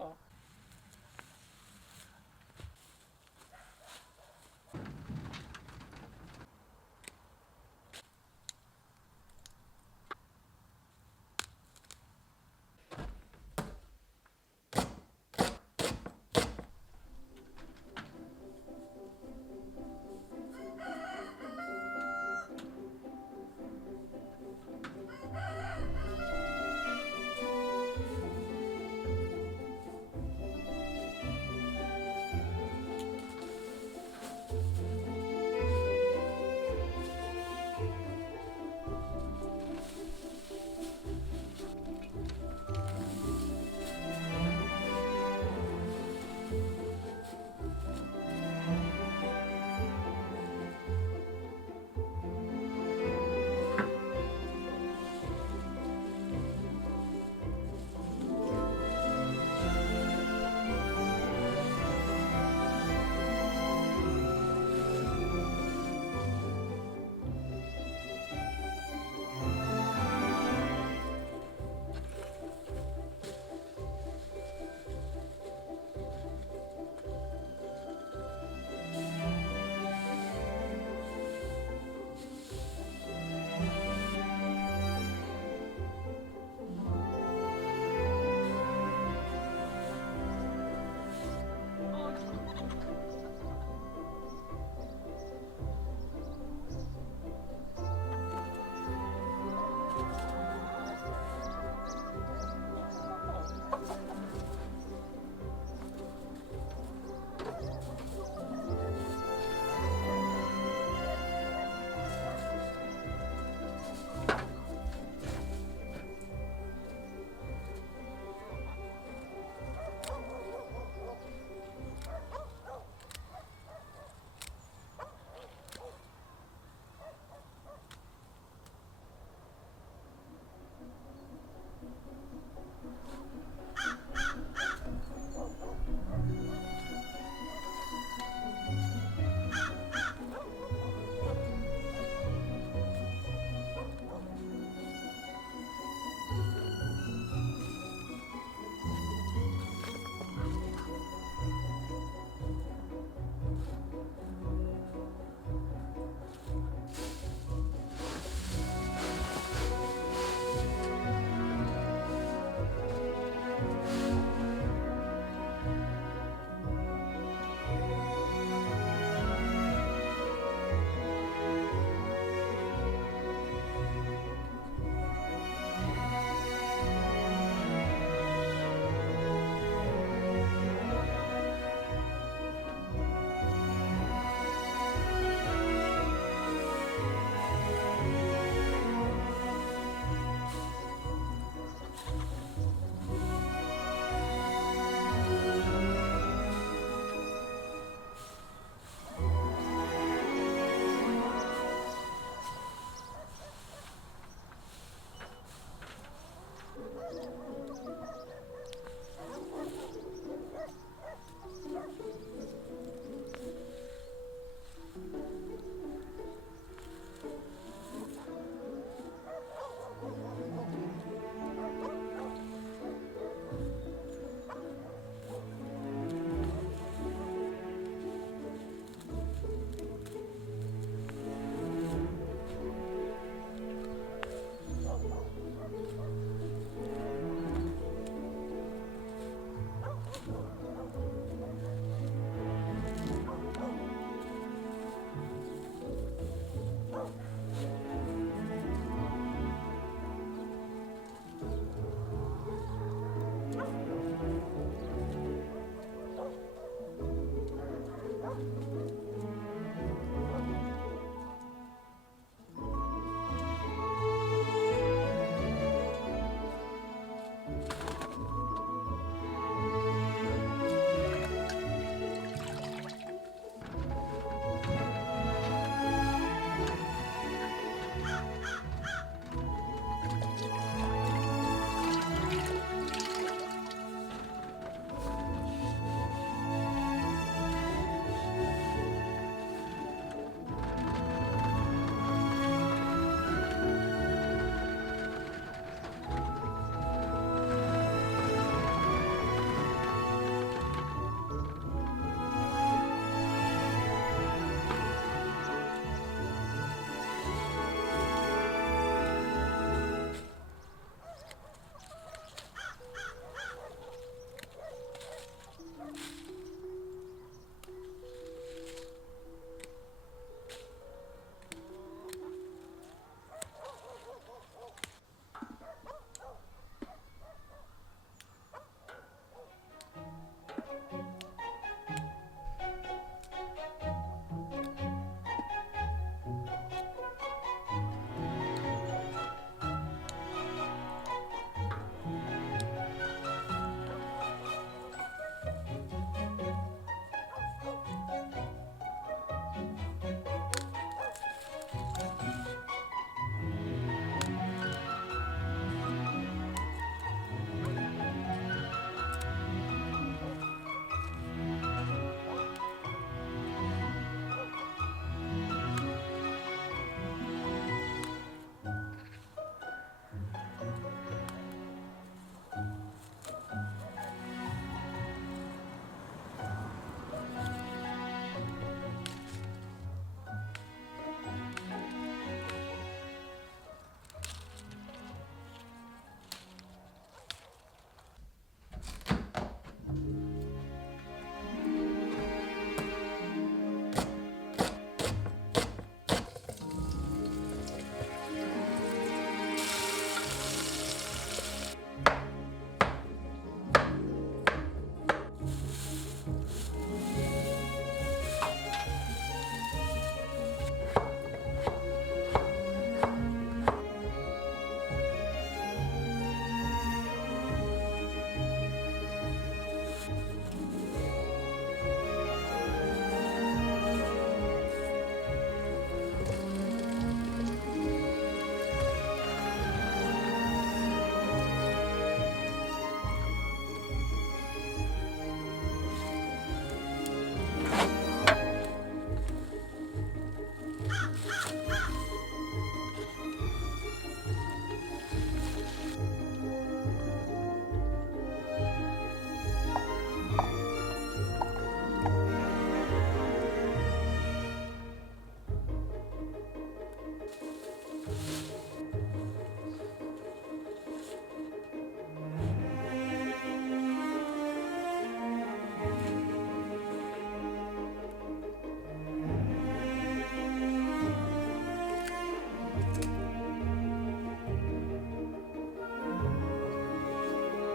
O.